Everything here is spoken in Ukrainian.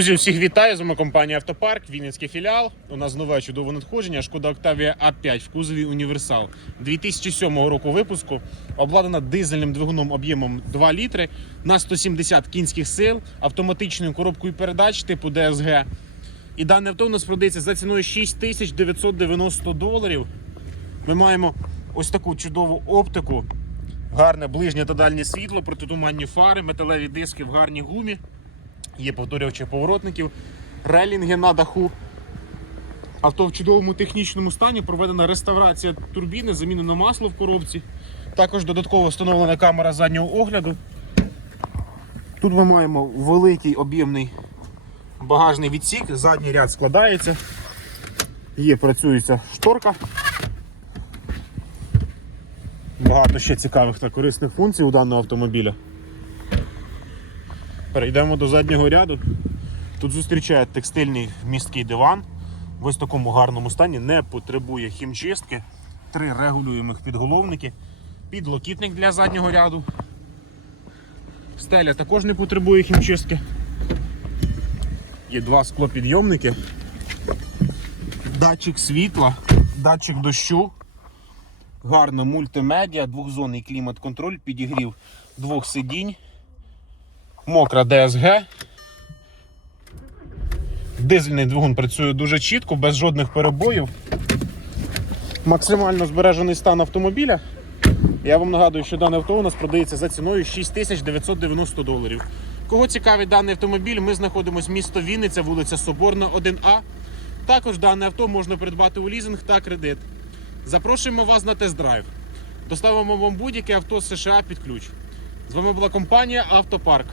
Друзі, всіх вітаю. З вами компанія Автопарк, Вінницький філіал. У нас нове чудове надходження. Шкода Octavia A5 в кузові Універсал 2007 року випуску. Обладнана дизельним двигуном об'ємом 2 літри на 170 кінських сил, автоматичною коробкою передач типу DSG. І дане авто у нас продається за ціною 6990 доларів. Ми маємо ось таку чудову оптику, гарне ближнє та дальнє світло, протитуманні фари, металеві диски в гарній гумі. Є повторювачі поворотників, релінги на даху. Авто в чудовому технічному стані проведена реставрація турбіни, замінено масло в коробці. Також додатково встановлена камера заднього огляду. Тут ми маємо великий об'ємний багажний відсік, задній ряд складається. Є працюється шторка. Багато ще цікавих та корисних функцій у даного автомобіля. Перейдемо до заднього ряду. Тут зустрічає текстильний місткий диван. В ось такому гарному стані не потребує хімчистки. Три регулюємих підголовники. Підлокітник для заднього ряду. Стеля також не потребує хімчистки. Є два склопідйомники. Датчик світла, датчик дощу. Гарна мультимедіа, двохзонний клімат-контроль, підігрів двох сидінь. Мокра DSG. Дизельний двигун працює дуже чітко, без жодних перебоїв. Максимально збережений стан автомобіля. Я вам нагадую, що дане авто у нас продається за ціною 6990 доларів. Кого цікавить даний автомобіль, ми знаходимося місто Вінниця, вулиця Соборна, 1А. Також дане авто можна придбати у лізинг та кредит. Запрошуємо вас на тест-драйв. Доставимо вам будь-яке авто з США під ключ. З вами була компанія Автопарк.